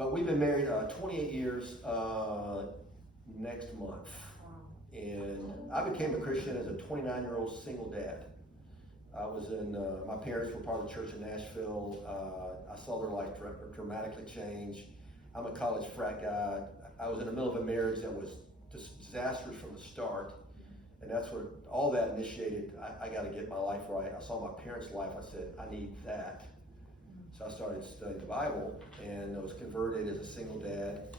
But we've been married 28 years next month. And I became a Christian as a 29-year-old single dad. I was in, my parents were part of the church in Nashville. I saw their life dramatically change. I'm a college frat guy. I was in the middle of a marriage that was disastrous from the start. And that's what all that initiated. I got to get my life right. I saw my parents' life. I said, I need that. So I started studying the Bible, and I was converted as a single dad.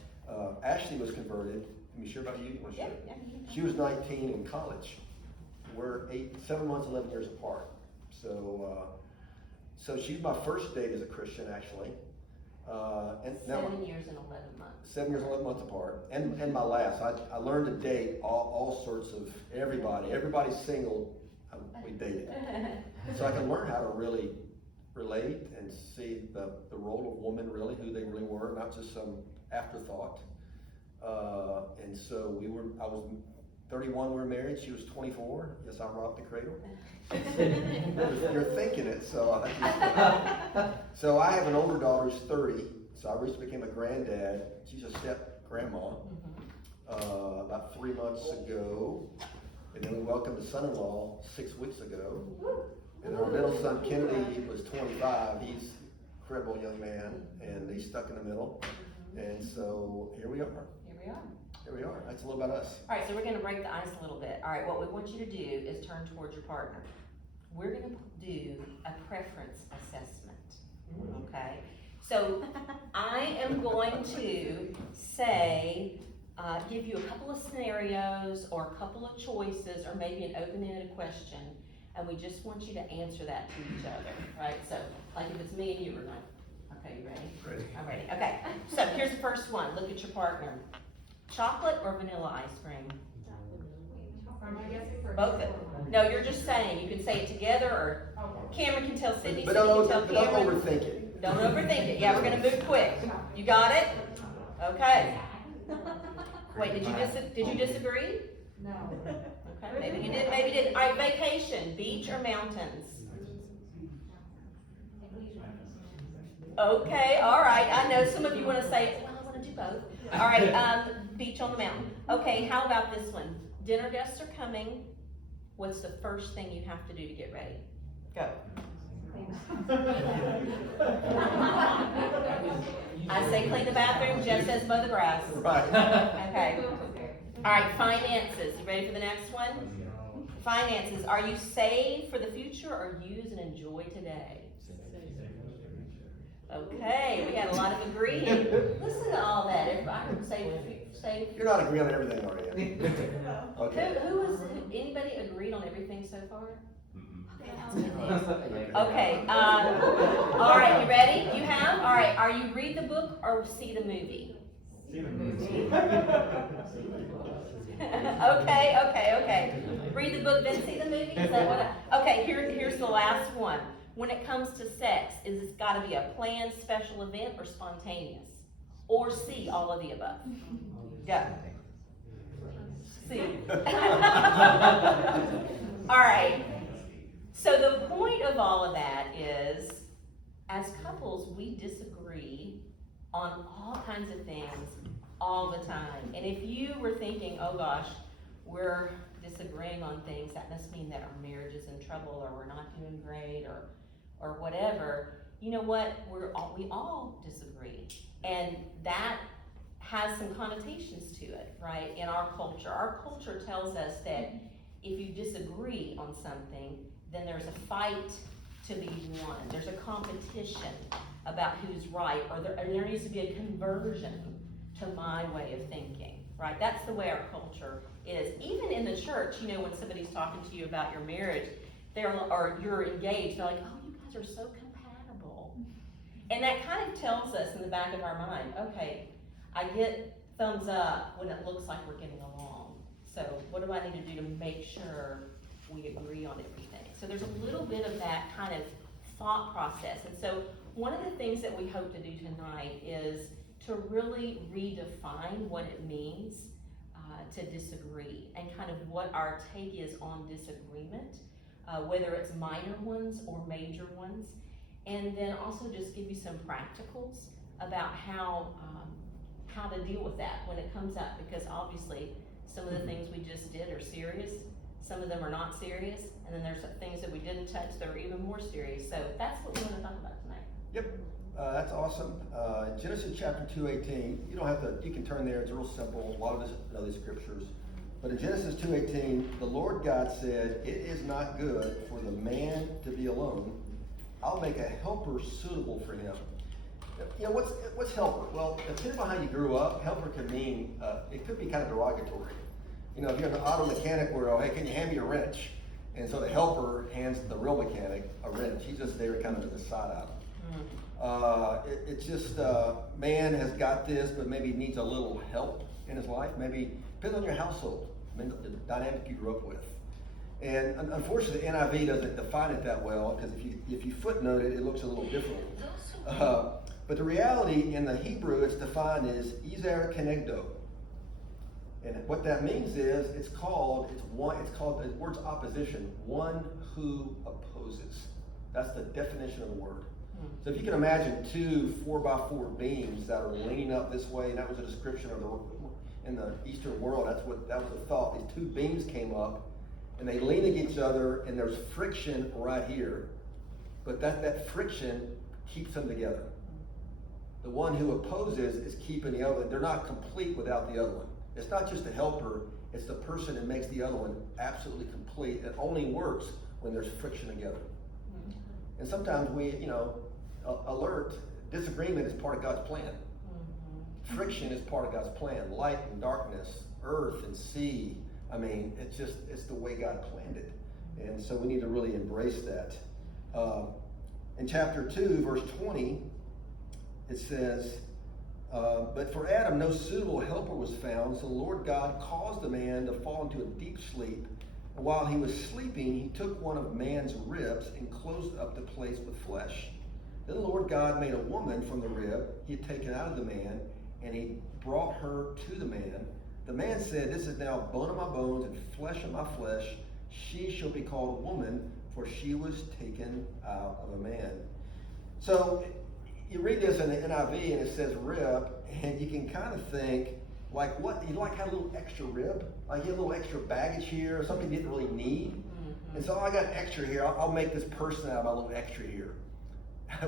Ashely was converted. Can you share about you? You want to share? Yeah. She was 19 in college. We're 7 months, 11 years apart. So she's my first date as a Christian, actually. And 7 years and 11 months. 7 years and 11 months apart. And my last. I learned to date all sorts of everybody. Everybody's single. We dated. So I can learn how to really relate and see the role of woman, really, who they really were, not just some afterthought. And so I was 31 when we were married. She was 24. Yes, I rocked the cradle. You're thinking it, so so I have an older daughter who's 30. So I recently became a granddad. She's a step grandma about 3 months ago. And then we welcomed a son-in-law 6 weeks ago. And our middle son, Kennedy, was 25. He's an incredible young man, and he's stuck in the middle. And so here we are. Here we are. That's a little about us. All right, so we're going to break the ice a little bit. All right, what we want you to do is turn towards your partner. We're going to do a preference assessment. Okay? So I am going to say, give you a couple of scenarios or a couple of choices or maybe an open-ended question, and we just want you to answer that to each other, right? So, like if it's me and you, we're going, okay, you ready? Ready. I'm ready. Okay, so here's the first one. Look at your partner. Chocolate or vanilla ice cream? Both of them. No, you're just saying. You can say it together, or Cameron can tell Sydney. But Sydney don't can tell Cameron. overthink it. Don't overthink it. Yeah, we're gonna move quick. You got it? Okay. Wait, did you disagree? No. Okay, maybe you did, maybe you didn't. All right, vacation, beach or mountains? Okay, all right. I know some of you want to say, well, I want to do both. All right, beach on the mountain. Okay, how about this one? Dinner guests are coming. What's the first thing you have to do to get ready? Go. I say clean the bathroom, Jeff says mow the grass. Right. Okay. All right, finances. You ready for the next one? Finances. Are you save for the future or use and enjoy today? Okay, we got a lot of agreeing. Listen to all that. Everybody save. You're not agreeing on everything, are you? Okay. Anybody agreed on everything so far? Okay, that's good news. Okay, all right, you ready? You have? All right, are you read the book or see the movie? See the movie. Okay. Read the book, then see the movie? Is that what okay, here's the last one. When it comes to sex, is it's gotta be a planned special event or spontaneous? Or C, all of the above? Go. C. All right. So the point of all of that is, as couples, we disagree on all kinds of things all the time. And if you were thinking, oh gosh, we're disagreeing on things, that must mean that our marriage is in trouble, or we're not doing great, or whatever, you know what, we all disagree. And that has some connotations to it, right, in our culture. Our culture tells us that if you disagree on something, then there's a fight to be won. There's a competition about who's right, or there needs to be a conversion to my way of thinking, right? That's the way our culture is. Even in the church, you know, when somebody's talking to you about your marriage, or you're engaged, they're like, oh, you guys are so compatible. And that kind of tells us in the back of our mind, okay, I get thumbs up when it looks like we're getting along. So what do I need to do to make sure we agree on everything? So there's a little bit of that kind of thought process. And so one of the things that we hope to do tonight is to really redefine what it means to disagree, and kind of what our take is on disagreement, whether it's minor ones or major ones. And then also just give you some practicals about how to deal with that when it comes up, because obviously some of the things we just did are serious, some of them are not serious, and then there's things that we didn't touch that are even more serious. So that's what we want to talk about tonight. Yep, that's awesome. Genesis chapter 2:18, you don't have to, you can turn there, it's real simple, a lot of us know these scriptures. But in Genesis 2:18, the Lord God said, "It is not good for the man to be alone. I'll make a helper suitable for him." You know, what's helper? Well, depending on how you grew up, helper could mean, it could be kind of derogatory. You know, if you're in the auto mechanic world, hey, can you hand me a wrench? And so the helper hands the real mechanic a wrench. He's just there kind of to the side of it. It's just, man has got this, but maybe needs a little help in his life. Maybe, depends on your household, I mean, the dynamic you grew up with. And unfortunately, the NIV doesn't define it that well, because if you footnote it, it looks a little different. But the reality in the Hebrew, it's defined as Ezer Kenegdo. And what that means is, the word's opposition, one who opposes. That's the definition of the word. So if you can imagine two 4x4 beams that are leaning up this way, and that was a description of in the Eastern world, that was the thought. These two beams came up, and they lean against each other, and there's friction right here. But that friction keeps them together. The one who opposes is keeping the other. They're not complete without the other one. It's not just the helper, it's the person that makes the other one absolutely complete. It only works when there's friction together. And sometimes alert, disagreement is part of God's plan. Friction is part of God's plan. Light and darkness, earth and sea. I mean, it's the way God planned it. And so we need to really embrace that. In chapter 2, verse 20, it says, but for Adam no suitable helper was found, so the Lord God caused the man to fall into a deep sleep. And while he was sleeping, he took one of man's ribs and closed up the place with flesh. Then the Lord God made a woman from the rib he had taken out of the man, and he brought her to the man. The man said, "This is now bone of my bones and flesh of my flesh. She shall be called a woman, for she was taken out of a man." So you read this in the NIV and it says rib, and you can kind of think, like, what, you like had a little extra rib? Like you had a little extra baggage here, or something you didn't really need. And so, I got extra here, I'll make this person out of my little extra here.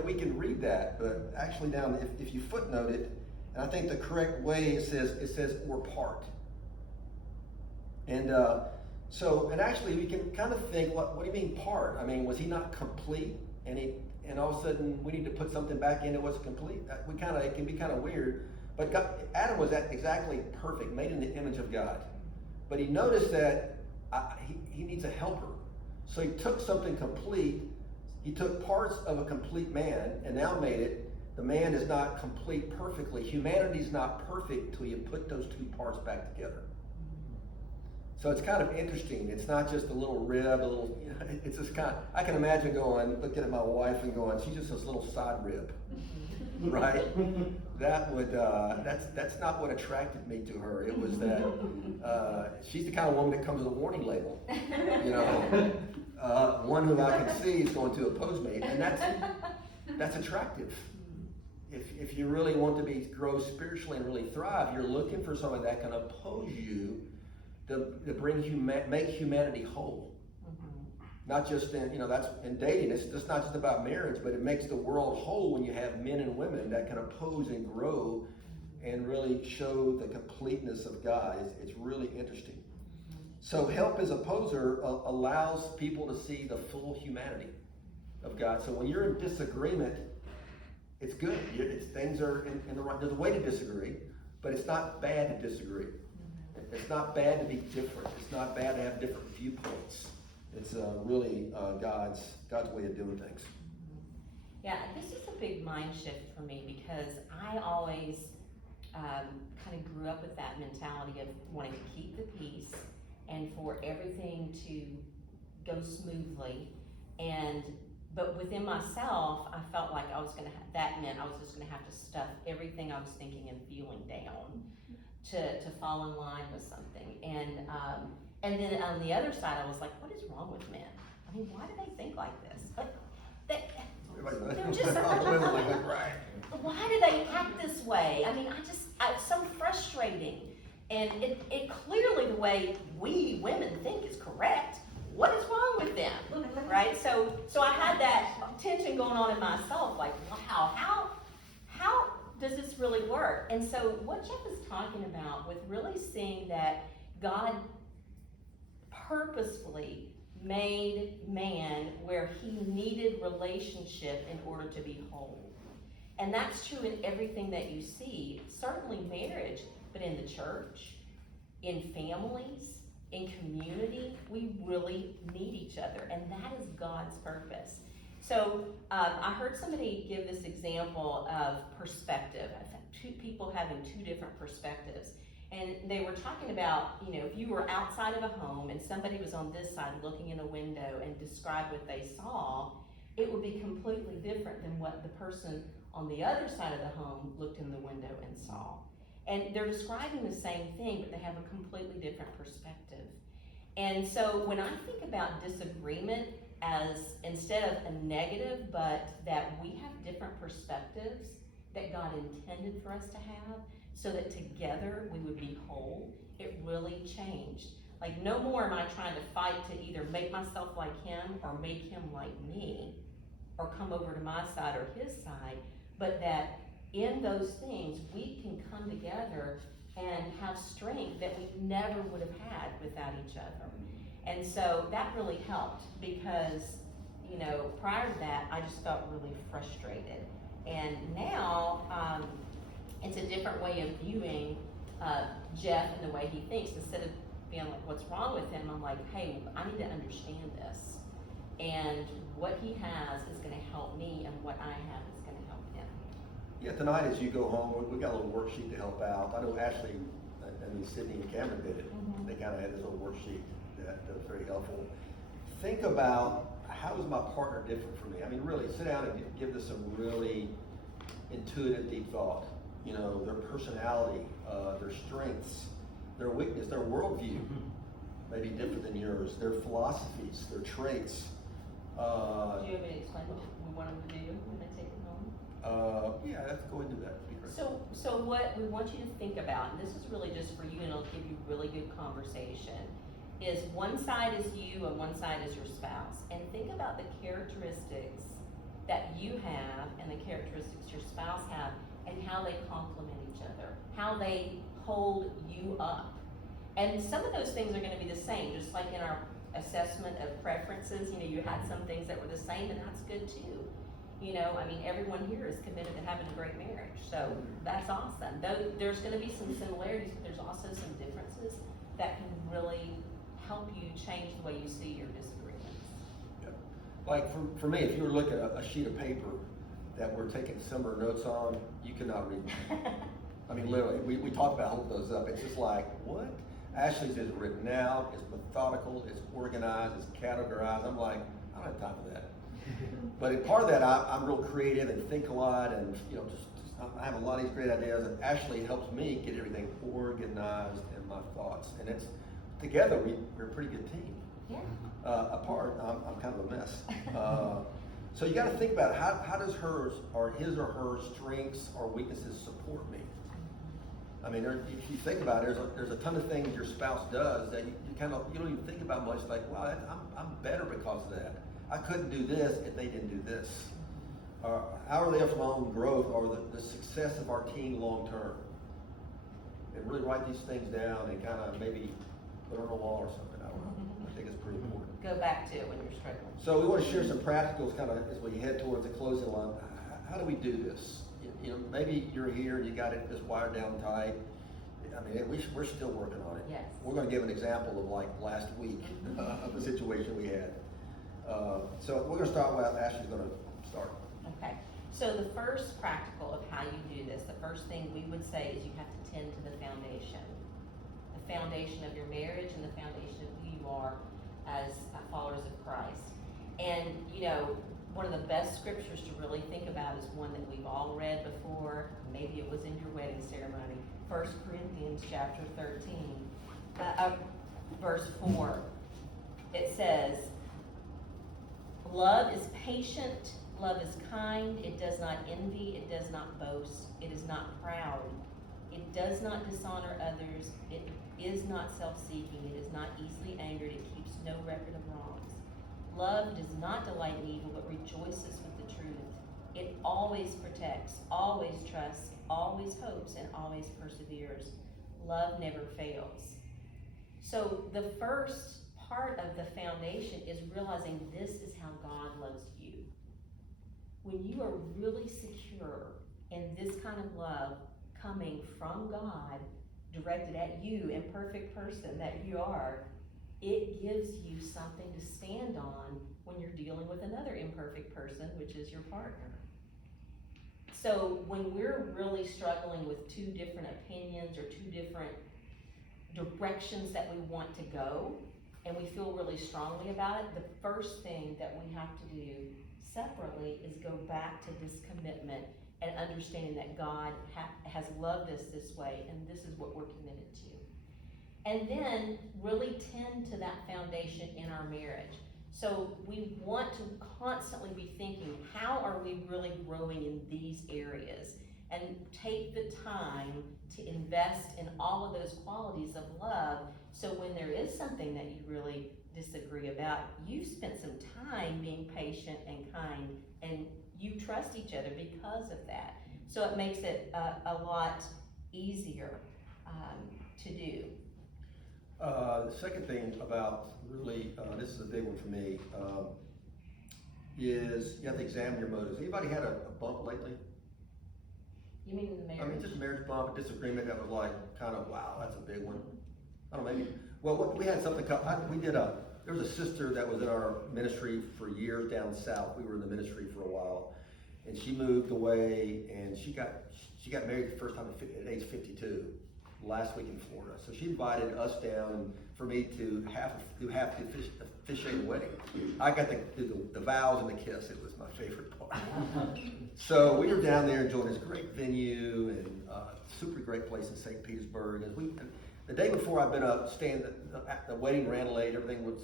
We can read that, but actually down, if you footnote it, and I think the correct way it says or part. And and actually we can kind of think, what do you mean part? I mean, was he not complete? And all of a sudden we need to put something back in that was complete? It can be kind of weird. But Adam was exactly perfect, made in the image of God. But he noticed that he needs a helper. So he took something complete, he took parts of a complete man and now made it. The man is not complete perfectly. Humanity's not perfect until you put those two parts back together. So it's kind of interesting. It's not just a little rib, it's just kind of, I can imagine looking at my wife and going, she's just this little side rib, right? That's not what attracted me to her. It was that she's the kind of woman that comes with a warning label, one who I can see is going to oppose me, and that's attractive. If you really want to grow spiritually and really thrive, you're looking for someone that can oppose you to make humanity whole. Not just that's in dating. It's just not just about marriage, but it makes the world whole when you have men and women that can oppose and grow and really show the completeness of God. It's really interesting. So help as opposer allows people to see the full humanity of God. So when you're in disagreement, it's good. Things are in the right. There's a way to disagree, but it's not bad to disagree. It's not bad to be different. It's not bad to have different viewpoints. It's really God's way of doing things. Yeah, this is a big mind shift for me, because I always kind of grew up with that mentality of wanting to keep the peace and for everything to go smoothly. But within myself, I felt like that meant I was just gonna have to stuff everything I was thinking and feeling down to fall in line with something. And then on the other side, I was like, what is wrong with men? I mean, why do they think like this? Everybody They're knows. just- All the women are like, right. Why do they act this way? I mean, it's so frustrating. And it clearly the way we women think is correct. What is wrong with them? Right? So I had that tension going on in myself, like, wow, how does this really work? And so what Jeff is talking about with really seeing that God purposefully made man where he needed relationship in order to be whole. And that's true in everything that you see, certainly marriage, but in the church, in families, in community, we really need each other, and that is God's purpose. So I heard somebody give this example of perspective. I've had two people having two different perspectives. And they were talking about, if you were outside of a home and somebody was on this side looking in a window and described what they saw, it would be completely different than what the person on the other side of the home looked in the window and saw. And they're describing the same thing, but they have a completely different perspective. And so when I think about disagreement as instead of a negative, but that we have different perspectives that God intended for us to have, so that together we would be whole, it really changed. Like, no more am I trying to fight to either make myself like him or make him like me, or come over to my side or his side, but that in those things we can come together and have strength that we never would have had without each other. And so that really helped because, prior to that, I just felt really frustrated. And now, it's a different way of viewing Jeff and the way he thinks. Instead of being like, what's wrong with him? I'm like, hey, I need to understand this. And what he has is gonna help me, and what I have is gonna help him. Yeah, tonight as you go home, we got a little worksheet to help out. I know Ashely, Sydney and Cameron did it. Mm-hmm. They kind of had this little worksheet that was very helpful. Think about, how is my partner different from me? I mean, really, sit down and give this some really intuitive, deep thought. Their personality, their strengths, their weakness, their worldview may be different than yours, their philosophies, their traits. Do you want me to explain what we want them to do when they take it home? Yeah, let's go into that. That'd be great. So what we want you to think about, and this is really just for you, and it'll give you really good conversation, is one side is you and one side is your spouse. And think about the characteristics that you have and the characteristics your spouse have, and how they complement each other, how they hold you up. And some of those things are gonna be the same, just like in our assessment of preferences, you had some things that were the same, and that's good too. Everyone here is committed to having a great marriage, so that's awesome. Though there's gonna be some similarities, but there's also some differences that can really help you change the way you see your disagreements. Yeah. Like for me, if you were looking at a sheet of paper that we're taking similar notes on, you cannot read them. I mean, literally, we talk about holding those up. It's just like, what? Ashely's is written out, it's methodical, it's organized, it's categorized. I'm like, I don't have time for that. But in part of that, I'm real creative and think a lot, and I have a lot of these great ideas, and Ashely helps me get everything organized in my thoughts. And it's together we're a pretty good team. Yeah. Apart, I'm kind of a mess. So you got to think about how does his or her strengths or weaknesses support me? I mean, if you think about it, there's a ton of things your spouse does that you don't even think about much. Like, wow, I'm better because of that. I couldn't do this if they didn't do this. How are they for my own growth or the success of our team long term? And really write these things down and kind of maybe put on a wall or something. I don't know. I think it's pretty important. Go back to it when you're struggling. So we want to share some practicals kind of as we head towards the closing line. How do we do this? Maybe you're here and you got it just wired down tight. I mean, we're still working on it. Yes. We're going to give an example of like last week of the situation we had. So we're going to start with Ashely's going to start. Okay. So the first practical of how you do this, the first thing we would say is you have to tend to the foundation of your marriage and the foundation of who you are as followers of Christ. And one of the best scriptures to really think about is one that we've all read before. Maybe it was in your wedding ceremony. 1 Corinthians chapter 13, verse 4. It says, love is patient Love is kind, it does not envy, it does not boast, it is not proud, it does not dishonor others, it is not self-seeking, it is not easily angered, it keeps no record of wrongs. Love does not delight in evil, but rejoices with the truth. It always protects, always trusts, always hopes, and always perseveres. Love never fails. So the first part of the foundation is realizing this is how God loves you. When you are really secure in this kind of love coming from God, directed at you, imperfect person that you are, it gives you something to stand on when you're dealing with another imperfect person, which is your partner. So when we're really struggling with two different opinions or two different directions that we want to go, and we feel really strongly about it, the first thing that we have to do separately is go back to this commitment and understanding that God has loved us this way, and this is what we're committed to. And then really tend to that foundation in our marriage. So we want to constantly be thinking, how are we really growing in these areas? And take the time to invest in all of those qualities of love, so when there is something that you really disagree about, you've spent some time being patient and kind, and you trust each other because of that. So it makes it a lot easier to do. The second thing about really, this is a big one for me, is you have to examine your motives. Anybody had a bump lately? You mean in the marriage? I mean, just a marriage bump, a disagreement that was like, kind of, wow, that's a big one. I don't know, maybe, well, we had something, there was a sister that was in our ministry for years down south. We were in the ministry for a while. And she moved away, and she got married the first time at age 52, last week in Florida. So she invited us down for me to have to officiate a wedding. I got to do the vows and the kiss. It was my favorite part. So we were down there enjoying this great venue and super great place in St. Petersburg. And the day before I'd been up, the wedding ran late. Everything was,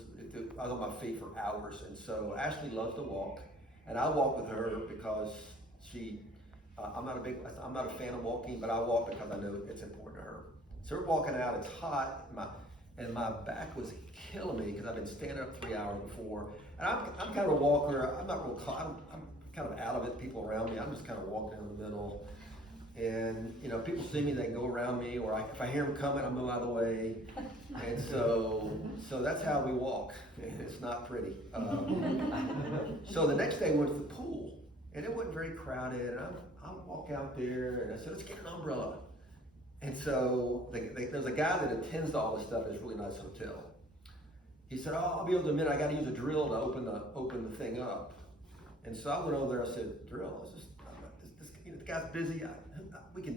I was on my feet for hours. And so Ashely loves to walk, and I walk with her because I'm not a fan of walking, but I walk because I know it's important to her. So we're walking out, it's hot, and my back was killing me because I've been standing up 3 hours before. And I'm kind of a walker. I'm kind of out of it, people around me. I'm just kind of walking in the middle. And, you know, people see me, they can go around me, or if I hear them coming, I move out of the way. And so that's how we walk. It's not pretty. So the next day we went to the pool, and it wasn't very crowded. And I walk out there, and I said, let's get an umbrella. And so there's a guy that attends to all this stuff at this really nice hotel. He said, oh, I'll be able to admit I got to use a drill to open the thing up. And so I went over there, I said, drill? The guy's busy,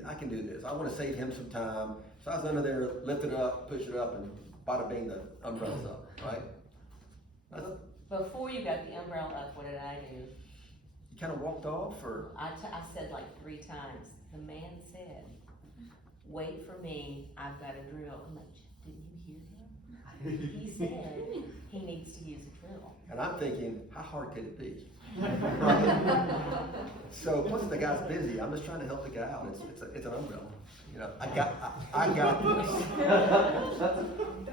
I can do this. I want to save him some time. So I was under there, lift it up, push it up, and bada bing, the umbrella's up, right? Before you got the umbrella up, what did I do? You kind of walked off, or? I said like 3 times. The man said, wait for me, I've got a drill. I'm like, didn't you hear him? He said he needs to use a drill. And I'm thinking, how hard could it be? So plus the guy's busy. I'm just trying to help the guy out. It's an umbrella. You know, I got this.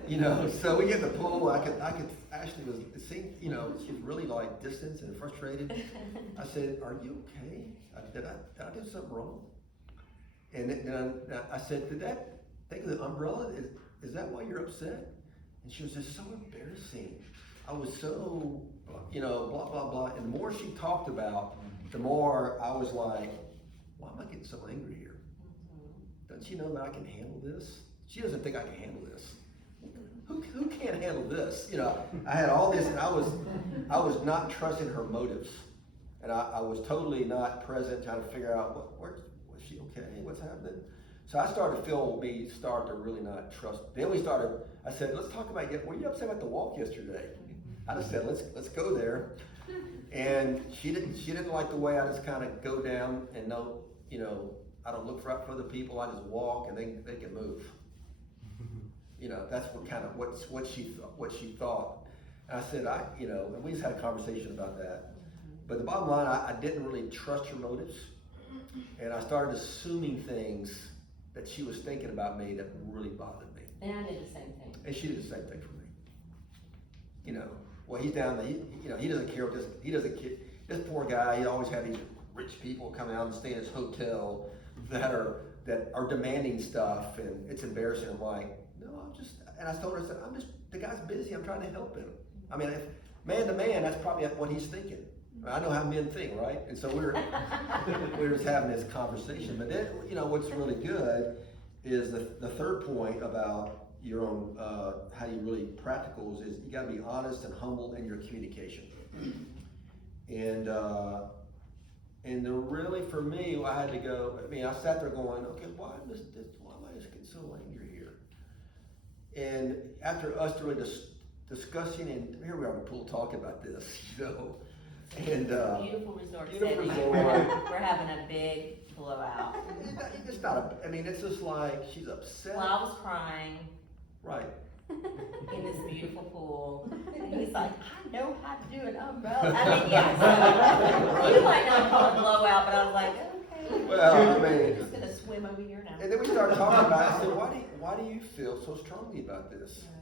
You know, so we get the pool. Ashley was, it seemed, you know, she was really like distant and frustrated. I said, "Are you okay? Did I do something wrong?" And then I said, "Did that thing of the umbrella, is that why you're upset?" And she was just so embarrassing. I was so, you know, blah, blah, blah. And the more she talked about, the more I was like, why am I getting so angry here? Doesn't she know that I can handle this? She doesn't think I can handle this. Who can't handle this? You know, I had all this, and I was not trusting her motives. And I was totally not present, trying to figure out, was she okay? What's happening? So I started to feel me start to really not trust. Then I said, let's talk about, were you upset about the walk yesterday? I just said, let's go there. And she didn't like the way I just kind of go down and know, you know, I don't look for other people. I just walk and they can move. You know, that's what she thought. And I said, you know, and we just had a conversation about that. But the bottom line, I didn't really trust her motives. And I started assuming things that she was thinking about me that really bothered me. And I did the same thing. And she did the same thing for me. You know, well, he's down there, he doesn't care what this, he doesn't care. This poor guy, he always had these rich people come out and stay in his hotel that are demanding stuff, and it's embarrassing. I'm like, no, and I told her, I said, the guy's busy, I'm trying to help him. I mean, if man to man, that's probably what he's thinking. I know how men think, right? And so we were just having this conversation. But then, you know, what's really good is the third point about your own, how you really practicals is you gotta be honest and humble in your communication. And really for me, I had to go, I sat there going, okay, why am I just getting so angry here? And after us really discussing, and here we are in the pool talking about this, you know. And beautiful resort beautiful setting. resort. We're having a big blowout. It's not it's just like she's upset. Well, I was crying. Right. In this beautiful pool. And he's like, I know how to do an umbrella. I mean, yeah, so you might not call it blowout, but I was like, okay. Well, I'm just gonna swim over here now. And then we started talking about it. I said, why do you feel so strongly about this? Right.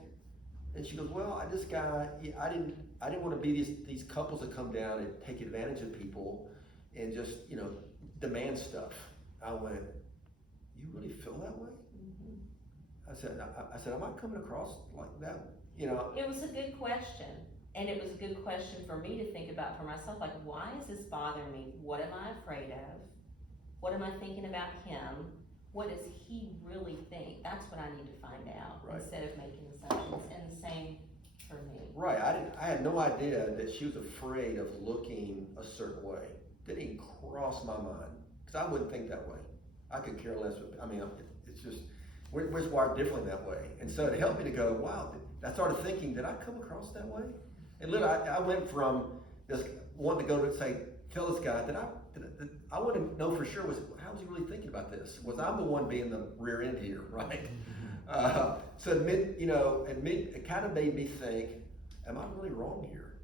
And she goes, well, I didn't want to be these couples that come down and take advantage of people and just, you know, demand stuff. I went, you really feel that way? Mm-hmm. I said, am I coming across like that? You know? It was a good question. And it was a good question for me to think about for myself. Like, why is this bothering me? What am I afraid of? What am I thinking about him? What does he really think? That's what I need to find out, right, instead of making assumptions. And the same for me. Right. I had no idea that she was afraid of looking a certain way. Didn't even cross my mind, because I wouldn't think that way. I could care less. It's just we're just wired differently that way. And so it helped me to go, wow. I started thinking, did I come across that way? And literally, I went from this wanting to go to say, tell this guy that I want to know for sure how was he really thinking about this? Was I'm the one being the rear end here, right? So it kind of made me think, am I really wrong here?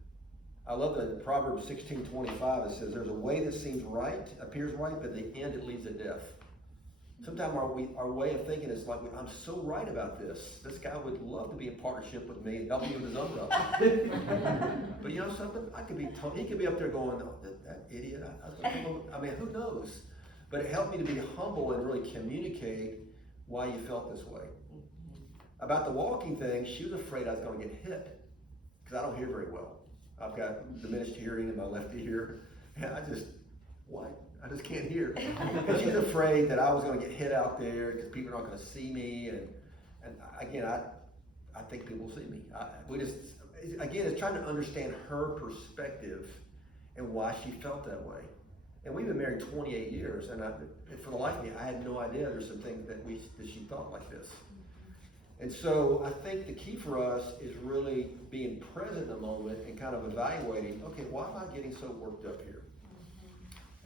I love the Proverbs 16:25. It says, there's a way that seems right, appears right, but at the end it leads to death. Sometimes our way of thinking is like, I'm so right about this. This guy would love to be in partnership with me and help me with his umbrella. But you know something? He could be up there going, oh, that idiot. Who knows? But it helped me to be humble and really communicate why you felt this way. About the walking thing, she was afraid I was going to get hit because I don't hear very well. I've got diminished hearing in my left ear, and I just can't hear. And she's afraid that I was going to get hit out there because people are not going to see me. And again, I think people see me. It's trying to understand her perspective and why she felt that way. And we've been married 28 years, and for the life of me, I had no idea there's some things that she thought like this. And so I think the key for us is really being present in the moment and kind of evaluating, okay, why am I getting so worked up here?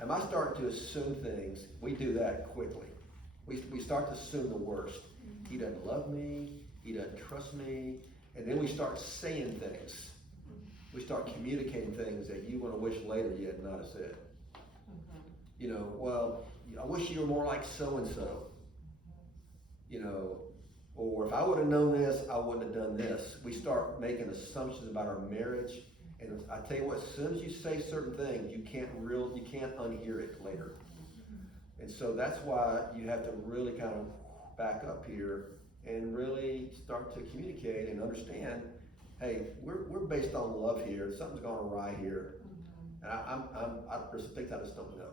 Am I starting to assume things? We do that quickly. We start to assume the worst. He doesn't love me, he doesn't trust me, and then we start saying things. We start communicating things that you want to wish later you had not have said. You know, well, I wish you were more like so-and-so. You know, or if I would have known this, I wouldn't have done this. We start making assumptions about our marriage. And I tell you what, as soon as you say certain things, you can't unhear it later. And so that's why you have to really kind of back up here and really start to communicate and understand, hey, we're based on love here. Something's gone awry here. And there's some things I just don't know.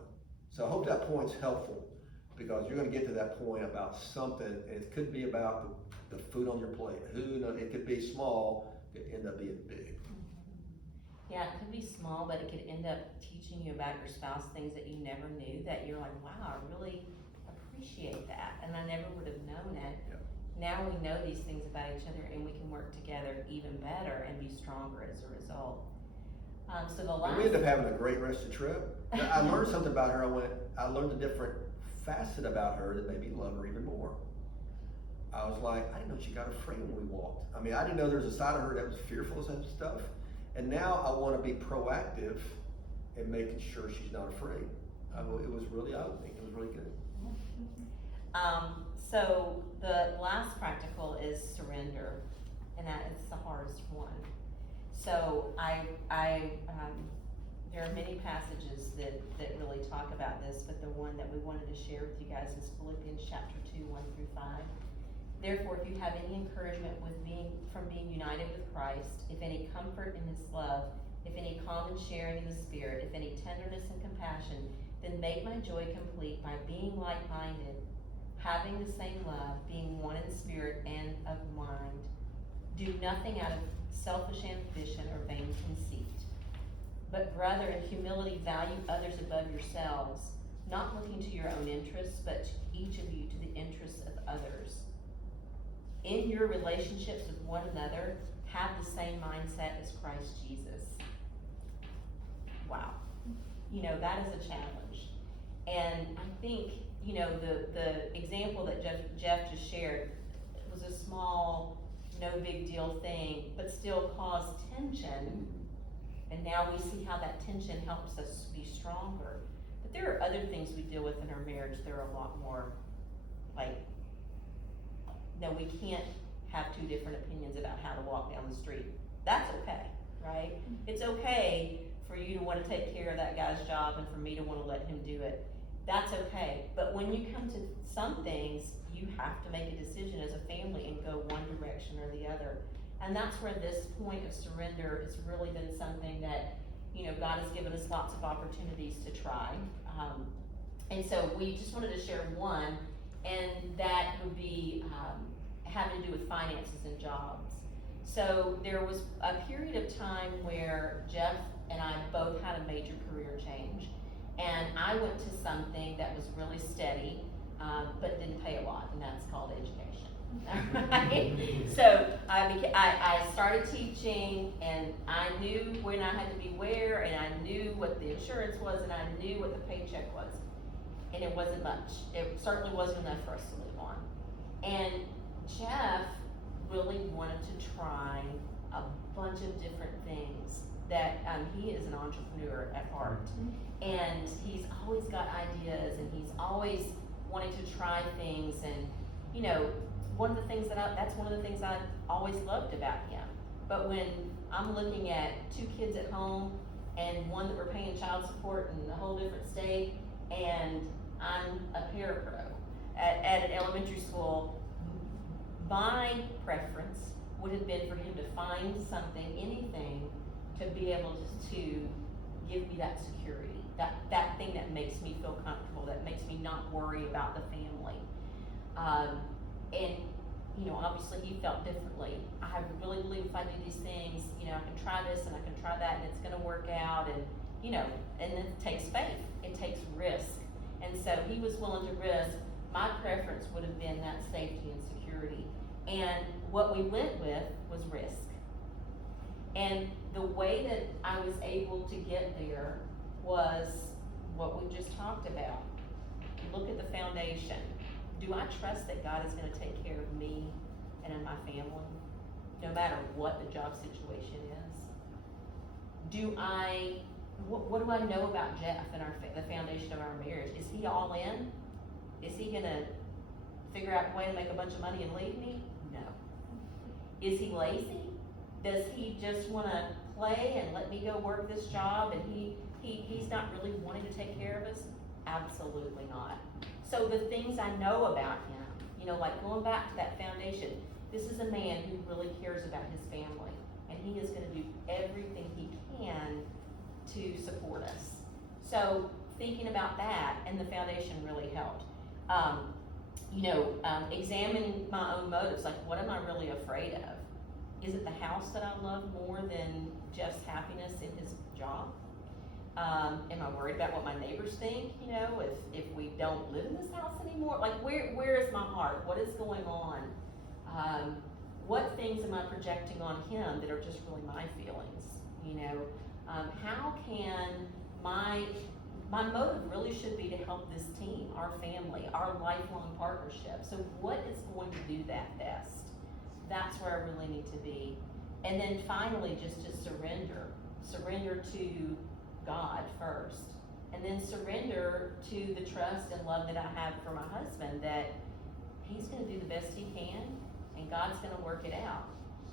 So I hope that point's helpful, because you're going to get to that point about something, and it could be about the food on your plate. Who knows? It could be small, it could end up being big. Yeah, it could be small, but it could end up teaching you about your spouse things that you never knew, that you're like, wow, I really appreciate that, and I never would have known it. Yeah. Now we know these things about each other, and we can work together even better and be stronger as a result. We ended up having a great rest of the trip. I learned something about her. I learned a different facet about her that made me love her even more. I was like, I didn't know she got afraid when we walked. I didn't know there was a side of her that was fearful of such stuff. And now I want to be proactive and making sure she's not afraid. It was really eye-opening. It was really good. So the last practical is surrender, and that is the hardest one. So there are many passages that really talk about this, but the one that we wanted to share with you guys is Philippians chapter 2, 1-5. Therefore, if you have any encouragement from being united with Christ, if any comfort in his love, if any common sharing in the Spirit, if any tenderness and compassion, then make my joy complete by being like-minded, having the same love, being one in spirit and of mind. Do nothing out of selfish ambition or vain conceit, but rather in humility value others above yourselves, not looking to your own interests, but each of you to the interests of others. In your relationships with one another, have the same mindset as Christ Jesus. Wow. That is a challenge. And I think, the example that Jeff just shared was a small, no big deal thing, but still caused tension. And now we see how that tension helps us be stronger. But there are other things we deal with in our marriage that are a lot more like, no, we can't have two different opinions about how to walk down the street. That's okay, right? It's okay for you to want to take care of that guy's job and for me to want to let him do it. That's okay. But when you come to some things, you have to make a decision as a family and go one direction or the other. And that's where this point of surrender has really been something that, God has given us lots of opportunities to try. And so we just wanted to share one, and that would be having to do with finances and jobs. So there was a period of time where Jeff and I both had a major career change. And I went to something that was really steady, but didn't pay a lot, and that's called education. Right? So I started teaching, and I knew when I had to be where, and I knew what the insurance was, and I knew what the paycheck was. And it wasn't much. It certainly wasn't enough for us to live on. And Jeff really wanted to try a bunch of different things. That he is an entrepreneur at heart, and he's always got ideas, and he's always wanting to try things. And one of the things that's one of the things I always loved about him. But when I'm looking at two kids at home, and one that we're paying child support in a whole different state, and I'm a parapro at an elementary school, my preference would have been for him to find something, anything, to be able to give me that security, that thing that makes me feel comfortable, that makes me not worry about the family. And obviously he felt differently. I really believe if I do these things, I can try this and I can try that and it's gonna work out, and and it takes faith, it takes risk. And so he was willing to risk. My preference would have been that safety and security. And what we went with was risk. And the way that I was able to get there was what we just talked about. Look at the foundation. Do I trust that God is going to take care of me and in my family, no matter what the job situation is? What do I know about Jeff and the foundation of our marriage? Is he all in? Is he going to figure out a way to make a bunch of money and leave me? No. Is he lazy? Does he just want to play and let me go work this job, and he's not really wanting to take care of us? Absolutely not. So the things I know about him, like going back to that foundation, this is a man who really cares about his family, and he is going to do everything he can to support us. So thinking about that and the foundation really helped. Examining my own motives, like what am I really afraid of? Is it the house that I love more than Jeff's happiness in his job? Am I worried about what my neighbors think, if we don't live in this house anymore? Like where is my heart? What is going on? What things am I projecting on him that are just really my feelings? How can my motive really should be to help this team, our family, our lifelong partnership. So what is going to do that best? That's where I really need to be. And then finally, just to surrender to God first, and then surrender to the trust and love that I have for my husband, that he's gonna do the best he can, and God's gonna work it out.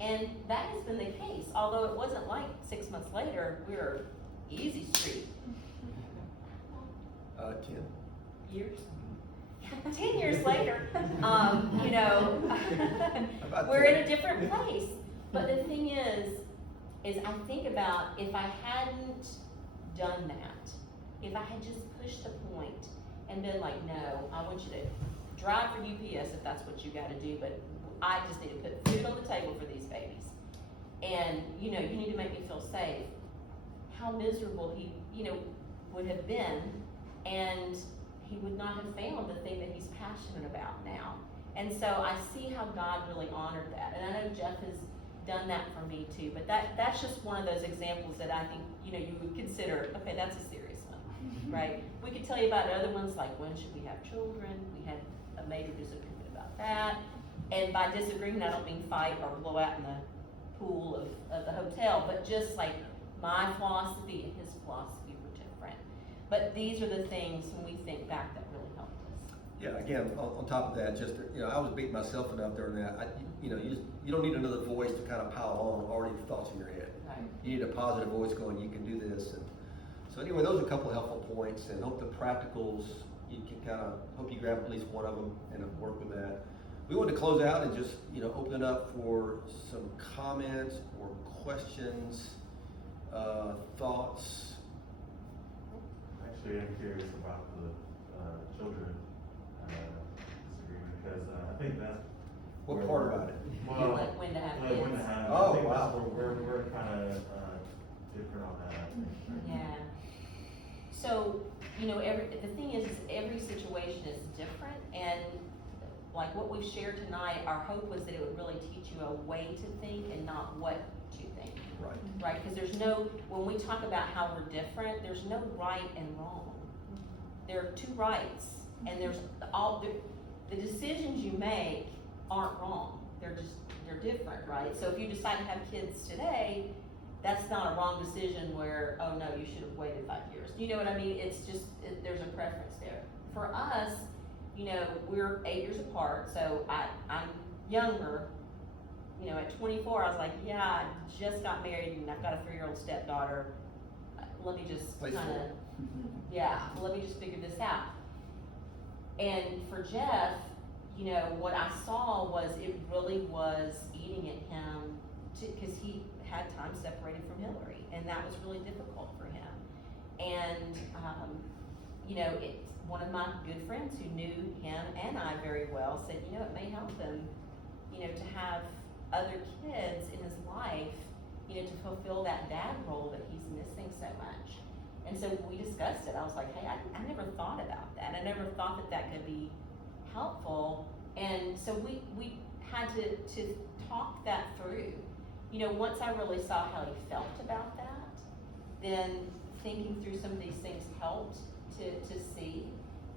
And that has been the case, although it wasn't like 6 months later, we were easy street. 10. Years? 10 years later, you know, About we're 10. in a different place. But the thing is I think about if I hadn't done that, if I had just pushed the point and been like, no, I want you to drive for UPS if that's what you gotta do, but I just need to put food on the table for these babies. And, you know, you need to make me feel safe. How miserable he, you know, would have been, and he would not have found the thing that he's passionate about now. And so I see how God really honored that. And I know Jeff has done that for me too, but that's just one of those examples that I think, you know, you would consider, okay, that's a serious one, right? We could tell you about other ones, like when should we have children? We had a major disagreement about that. And by disagreement, I don't mean fight or blow out in the pool of the hotel, but just like my philosophy and his philosophy were different. But these are the things when we think back that really helped us. Yeah, again, on top of that, just, you know, I was beating myself enough during that. You know, you don't need another voice to kind of pile on already thoughts in your head. Right. You need a positive voice going, you can do this. And so anyway, those are a couple of helpful points, and hope the practicals, you can kind of, hope you grab at least one of them and work with that. We want to close out and just, you know, open it up for some comments or questions, thoughts. Actually, I'm curious about the children disagreement, because I think that's. What part about it? Well, Like when to have like when to kids. have. Oh, I think wow. that's where we're kind of different on that, I think. Yeah. So, you know, the thing is every situation is different, and like what we've shared tonight, our hope was that it would really teach you a way to think and not what to think. Right. Right, because there's no, when we talk about how we're different, there's no right and wrong. There are two rights, and there's the decisions you make aren't wrong. They're different, right? So if you decide to have kids today, that's not a wrong decision where, oh no, you should have waited 5 years. You know what I mean? It's just, there's a preference there. For us, you know, we're 8 years apart, so I'm younger. You know, at 24, I was like, yeah, I just got married and I've got a 3-year-old stepdaughter. Let me just kind of, yeah, let me just figure this out. And for Jeff, you know, what I saw was it really was eating at him, because he had time separated from Hillary, and that was really difficult for him. And, you know, one of my good friends who knew him and I very well said, you know, it may help him, you know, to have other kids in his life, you know, to fulfill that dad role that he's missing so much. And so we discussed it. I was like, hey, I never thought about that. I never thought that could be helpful. And so we had to talk that through. You know, once I really saw how he felt about that, then thinking through some of these things helped to see.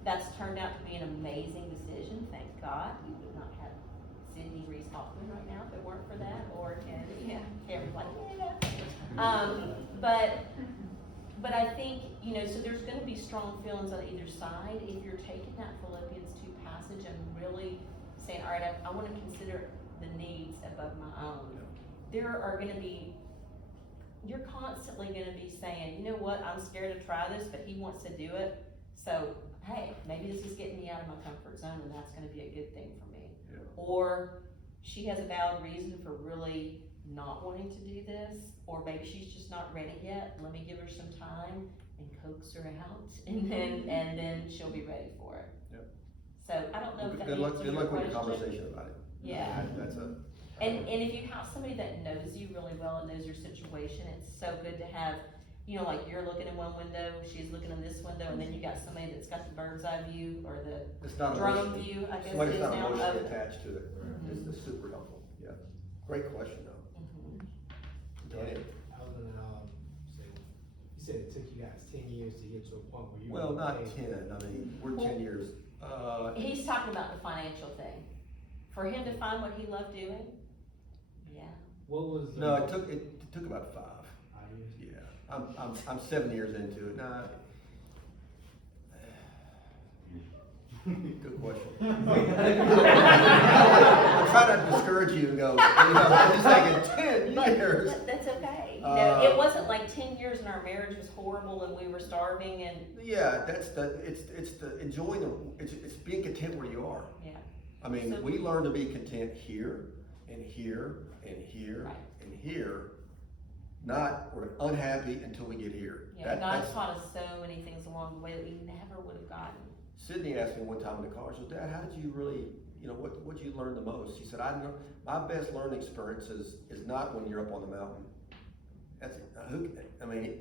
That's turned out to be an amazing decision, thank God. We would not have Ashely Reese Hoffman right now if it weren't for that, or Kennedy. Yeah, Cameron's like, yeah. But I think, you know, so there's gonna be strong feelings on either side. If you're taking that Philippians 2 passage and really saying, all right, I wanna consider the needs above my own. There are gonna be, you're constantly gonna be saying, you know what, I'm scared to try this, but he wants to do it. So, hey, maybe this is getting me out of my comfort zone, and that's gonna be a good thing for me. Yeah. Or she has a valid reason for really not wanting to do this, or maybe she's just not ready yet. Let me give her some time and coax her out, and then she'll be ready for it. Yep. So I don't know if that Good luck answers with your your question. conversation about it. Yeah. That's a. And if you have somebody that knows you really well and knows your situation, it's so good to have, you know, like you're looking in one window, she's looking in this window, and then you got somebody that's got the bird's eye view or the It's not drone emotionally- view, I guess it somebody's is not now. emotionally of- attached to it. It's super helpful, yeah. Great question though. Mhm. Daniel. I was gonna say, you said it took you guys 10 years to get to a point where you. Well, were not okay. 10, I mean, we're 10 years. He's talking about the financial thing. For him to find what he loved doing, yeah. What was? No, it took about 5. 5 years? Yeah. I'm 7 years into it. Nah. Good question. I'm trying to discourage you and go, I'm just thinking 10 years. But that's okay. You know, it wasn't like 10 years and our marriage was horrible and we were starving and. Yeah, it's the enjoying it's being content where you are. Yeah. I mean, So- we learn to be content here and here and here Right. and here. We're unhappy until we get here. Yeah, God That's- taught us so many things along the way that we never would have gotten. Sydney asked me one time in the car, she said, Dad, how did you really, what did you learn the most? She said, my best learning experience is not when you're up on the mountain.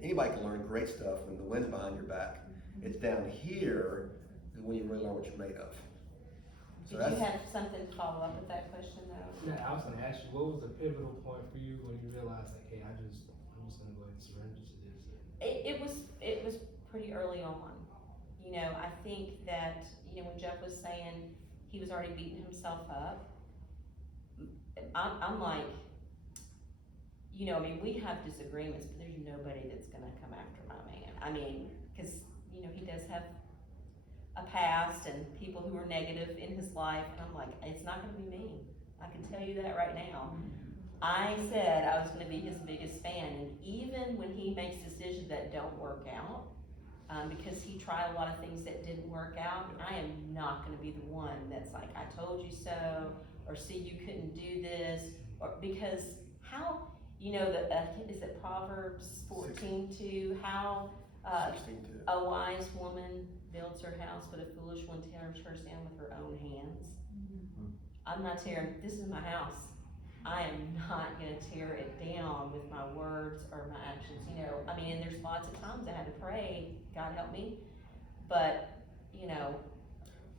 Anybody can learn great stuff when the wind's behind your back. It's down here is when you really learn what you're made of. So Did you have something to follow up with that question though? Yeah, I was gonna ask you, what was the pivotal point for you when you realized, like, hey, I'm just gonna go ahead and surrender to this? It was pretty early on. You know, I think that, when Jeff was saying he was already beating himself up, I'm like, we have disagreements, but there's nobody that's gonna come after my man. Cause, he does have a past and people who are negative in his life, and I'm like, it's not gonna be me. I can tell you that right now. I said I was gonna be his biggest fan, and even when he makes decisions that don't work out, because he tried a lot of things that didn't work out, I am not gonna be the one that's like, I told you so, or see, you couldn't do this, or because how, is it Proverbs 14:2, how 16 too. a wise woman builds her house, but a foolish one tears hers down with her own hands. I'm not tearing, this is my house. I am not gonna tear it down with my words or my actions, and there's lots of times I had to pray, God help me, but,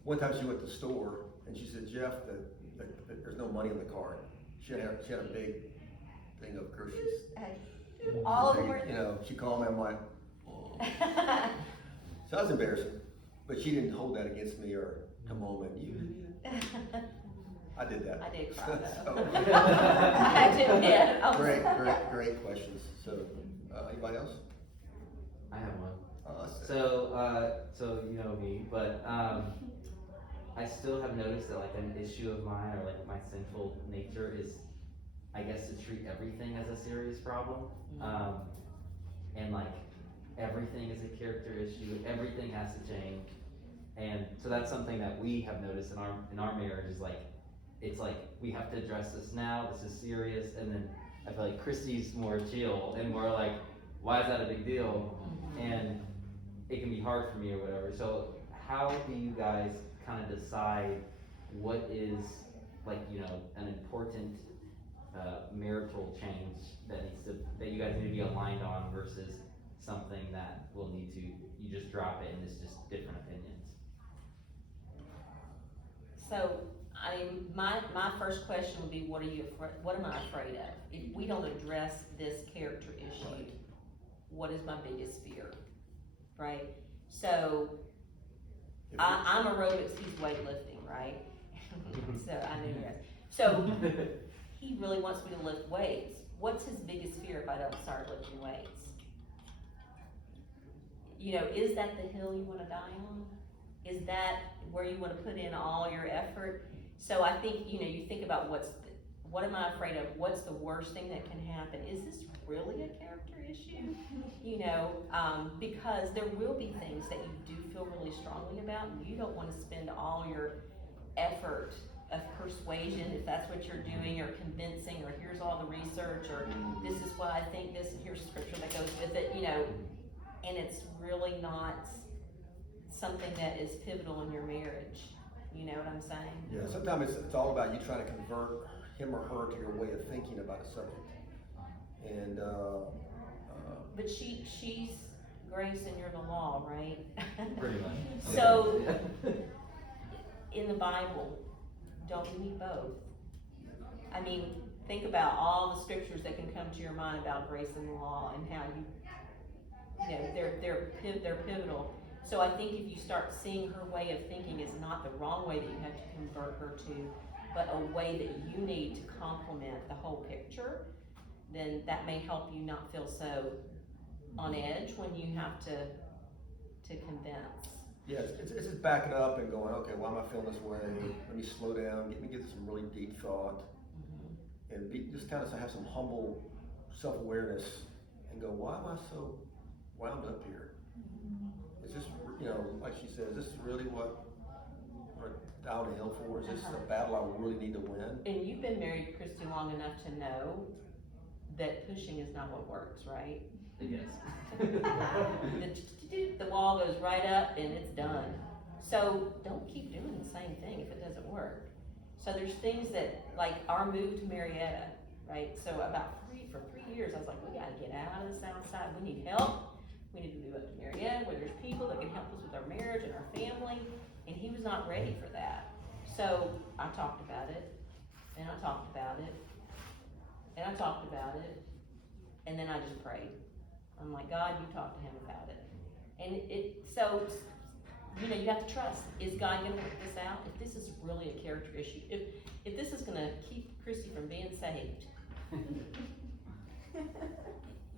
One time she went to the store and she said, Jeff, there's no money in the card. She had a big thing of groceries. all of them were. She called me, I'm like, oh. So that was embarrassing, but she didn't hold that against me or come home and I did that. I did cry though. So- I did, yeah. I was- Great questions. So, anybody else? I have one. Let's see. So you know me, but I still have noticed that like an issue of mine or like my sinful nature is, I guess, to treat everything as a serious problem, and like everything is a character issue. Everything has to change, and so that's something that we have noticed in our marriage is like, it's like we have to address this now. This is serious, and then I feel like Christy's more chill and more like, why is that a big deal? And it can be hard for me or whatever. So how do you guys kind of decide what is like, an important marital change that you guys need to be aligned on versus something that will need to, you just drop it and it's just different opinions? So, my first question would be, what am I afraid of? If we don't address this character issue, what is my biggest fear, right? So, I'm aerobics, he's weightlifting, right? So, I knew that. So, he really wants me to lift weights. What's his biggest fear if I don't start lifting weights? Is that the hill you wanna die on? Is that where you wanna put in all your effort? So I think, you think about what am I afraid of? What's the worst thing that can happen? Is this really a character issue? Because there will be things that you do feel really strongly about, and you don't wanna spend all your effort of persuasion, if that's what you're doing, or convincing, or here's all the research, or this is what I think this, and here's scripture that goes with it, and it's really not something that is pivotal in your marriage. You know what I'm saying? Yeah, sometimes it's all about you trying to convert him or her to your way of thinking about a subject. And, But she's grace and you're the law, right? Pretty much. So, in the Bible, don't you need both? Think about all the scriptures that can come to your mind about grace and the law and how they're pivotal. So I think if you start seeing her way of thinking is not the wrong way that you have to convert her to, but a way that you need to complement the whole picture, then that may help you not feel so on edge when you have to convince. Yeah, it's just backing up and going, okay, why am I feeling this way? Let me slow down, get some really deep thought, and just kind of have some humble self-awareness and go, why am I so wound up here? Is this, like she says, is this really what we're down the hill for? Is this a battle I really need to win? And you've been married, Christy, long enough to know that pushing is not what works, right? Yes. The wall goes right up and it's done. So don't keep doing the same thing if it doesn't work. So there's things that, like our move to Marietta, right? So for 3 years, I was like, we gotta get out of the South Side. We need help. We need to move up to Marietta where there's people that can help us with our marriage and our family. And he was not ready for that. So I talked about it, and I talked about it, and I talked about it, and then I just prayed. I'm like, God, you talk to him about it. And so, you have to trust. Is God gonna work this out? If this is really a character issue, if this is gonna keep Christy from being saved,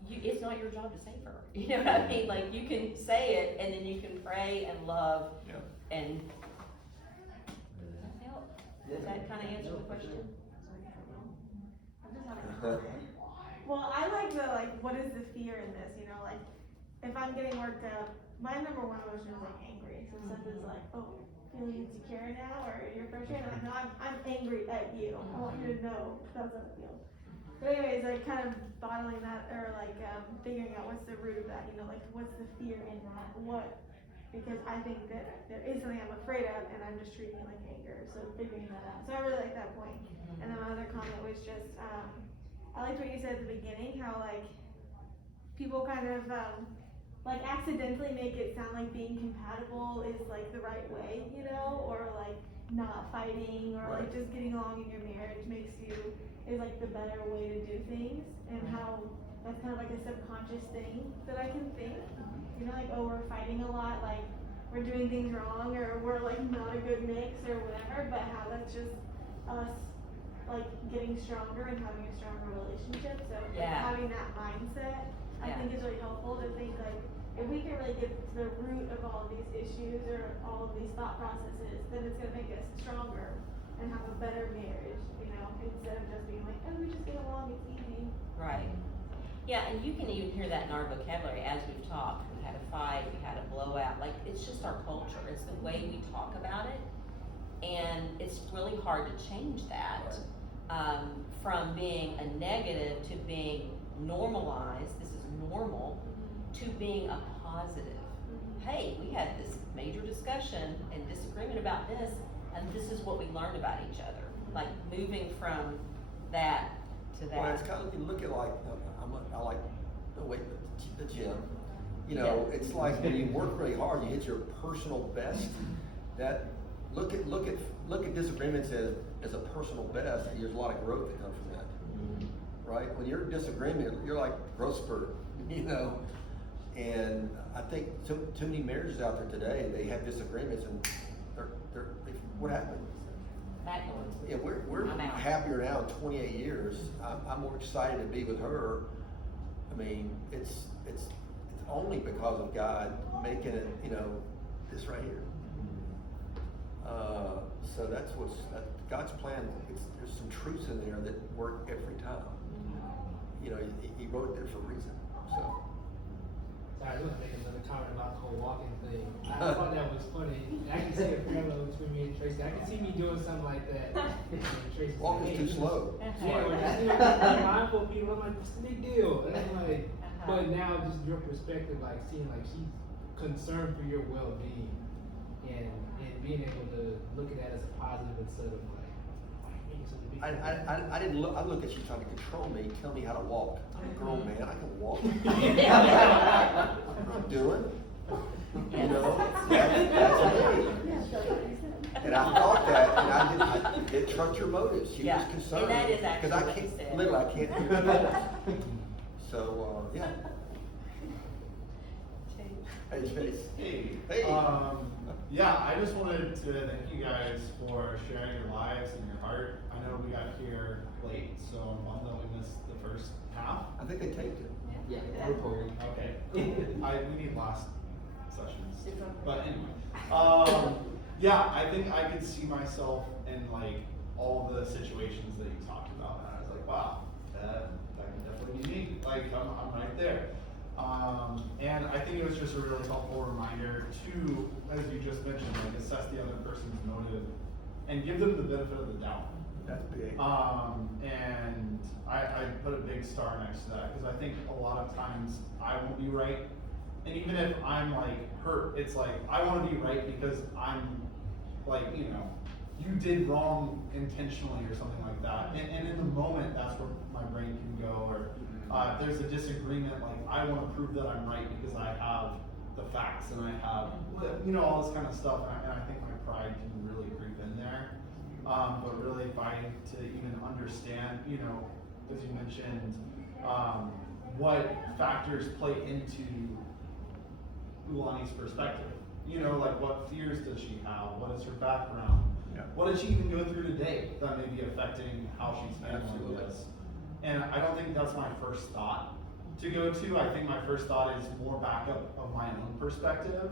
it's not your job to save her. You know what I mean? Like, you can say it, and then you can pray and love, and does that help? Does that kind of answer the question? I'm just having a question. Well, I like what is the fear in this, like, if I'm getting worked up, my number one emotion is, like, angry. So stuff is like, oh, feeling insecure now, or you're frustrated, like, no, I'm angry at you. I want you to know that's how it feels. But anyways, like, kind of bottling that, or, like, figuring out what's the root of that, like, what's the fear in that, because I think that there is something I'm afraid of, and I'm just treating it like anger, so figuring that out. So I really like that point. And then my other comment was just, I liked what you said at the beginning, how, like, people kind of, like, accidentally make it sound like being compatible is, like, the right way, or, like, not fighting, or, like, just getting along in your marriage is, like, the better way to do things, and how that's kind of, like, a subconscious thing that I can think, like, oh, we're fighting a lot, like, we're doing things wrong, or we're, like, not a good mix, or whatever, but how that's just us, like, getting stronger and having a stronger relationship. So like, having that mindset, I think is really helpful to think, like, if we can really get to the root of all of these issues or all of these thought processes, then it's gonna make us stronger and have a better marriage, instead of just being like, oh, we just get along, it's easy. Right. Yeah, and you can even hear that in our vocabulary as we've talked. We had a fight, we had a blowout. Like, it's just our culture. It's the way we talk about it. And it's really hard to change that. From being a negative to being normalized, this is normal, to being a positive. Hey, we had this major discussion and disagreement about this, and this is what we learned about each other. Like, moving from that to that. Well, it's kind of, you look at, like, I like the gym. It's like when you work really hard, you hit your personal best. That look at disagreements as a personal best. There's a lot of growth that comes from that, right? When you're in disagreement, you're like growth spurt, And I think too many marriages out there today, they have disagreements, and what happened? Yeah, we're happier now in 28 years. I'm more excited to be with her. I mean, it's only because of God making it, this right here. So that's God's plan. There's some truths in there that work every time. He wrote it there for a reason. So. Sorry, I was making another comment about the whole walking thing. I thought that was funny. I can see a parallel between me and Tracy. I can see me doing something like that. Walking's too slow. Yeah, we're just be mindful people. I'm like, what's the big deal? And I'm like, but now just your perspective, like seeing like she's concerned for your well-being, and being able to look at that as a positive instead of like, making such a big deal. I didn't look. I look at you trying to control me, tell me how to walk. I'm a grown man. I can walk. What I'm doing. That's me. And I thought that, and I did trust your motives. She was concerned. And that is actually because what you said. Literally, I can't do it. So, yeah. Hey, Chase. Hey. Yeah, I just wanted to thank you guys for sharing your lives and your heart. I know we got here late, so I'm bummed that we missed the first half. I think they taped it. Yeah. Okay. We need last sessions. But anyway, yeah, I think I could see myself in like all the situations that you talked about, and I was like, wow, that can definitely be me. Like I'm right there. And I think it was just a really helpful reminder to, as you just mentioned, like assess the other person's motive and give them the benefit of the doubt. That's big. And I put a big star next to that because I think a lot of times I won't be right. And even if I'm like hurt, it's like I want to be right because I'm like, you know, you did wrong intentionally or something like that. And in the moment, that's where my brain can go. Or if there's a disagreement, like I want to prove that I'm right because I have the facts and I have, you know, all this kind of stuff. And I think my pride can really creep in there. But really fighting to even understand, you know, as you mentioned, what factors play into Ulani's perspective. You know, like what fears does she have? What is her background? Yeah. What did she even go through today that may be affecting how she's handling Absolutely. this? And I don't think that's my first thought to go to. I think my first thought is more backup of my own perspective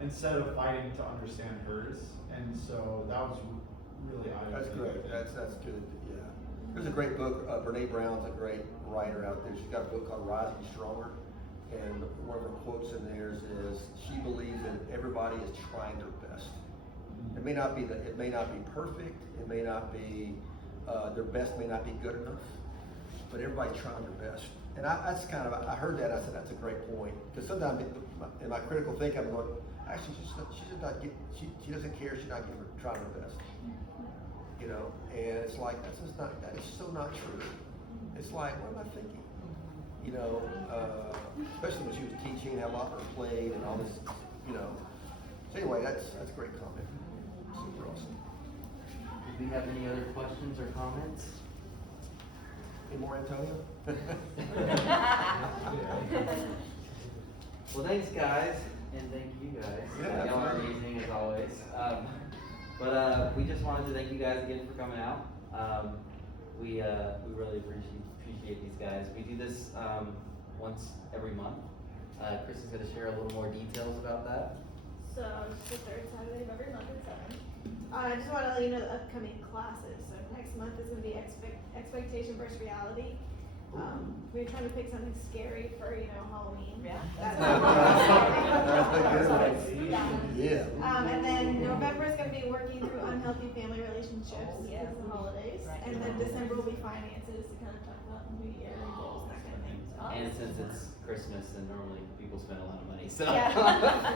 instead of fighting to understand hers. And so that was really eye-opening. That's great. That's good. Yeah. There's a great book. Brene Brown's a great writer out there. She's got a book called Rising Stronger, and one of her quotes in there is she believes that everybody is trying their best. It may not be perfect. It may not be their best may not be good enough, but everybody's trying their best. And that's kind of, I heard that. I said that's a great point because sometimes in my critical thinking, I'm going, actually she doesn't care. She's not trying her best. You know, and it's like that is so not true. It's like, what am I thinking? You know, especially when she was teaching, how a lot of her played and all this, you know. So anyway, that's a great comment. Super awesome. Do we have any other questions or comments? Any more, Antonio? Well, thanks guys, and thank you guys. Yeah, Y'all are absolutely. amazing as always. But we just wanted to thank you guys again for coming out. We really appreciate these guys. We do this once every month. Chris is going to share a little more details about that. So it's the third Saturday of every month at 7. I just want to let you know the upcoming classes. So next month is going to be expectation versus reality. We're trying to pick something scary for, you know, Halloween. Yeah. That's Yeah. And then November is going to be working through unhealthy family relationships Oh, yeah. because of the holidays. Right. And then December will be finances to kind of talk about New Year and goals and that kind of thing. And since it's Christmas, and normally people spend a lot of money, so. Yeah.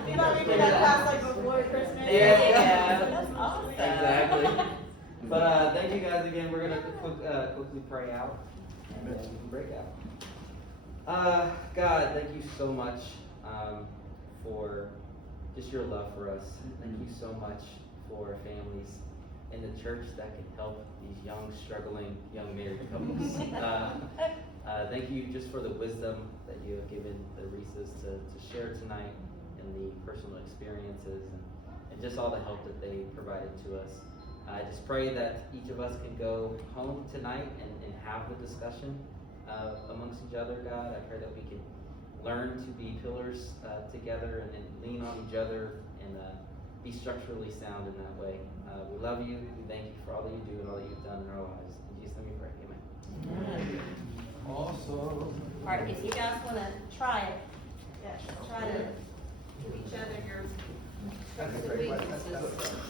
You know, we do that class like before Christmas. Yeah. That's awesome. Exactly. But thank you guys again. We're gonna quickly pray out, and then we can break out. God, thank you so much for just your love for us. Thank you so much for families in the church that can help these young, struggling, young married couples. Thank you just for the wisdom that you have given the Reeses to share tonight, and the personal experiences, and just all the help that they provided to us. I just pray that each of us can go home tonight and have the discussion amongst each other, God. I pray that we can learn to be pillars together and lean on each other and be structurally sound in that way. We love you. We thank you for all that you do and all that you've done in our lives. In Jesus' name we pray. Amen. Awesome. All right, if you guys want to try it, Yeah. try to give each other your That's a strengths and great question. weaknesses.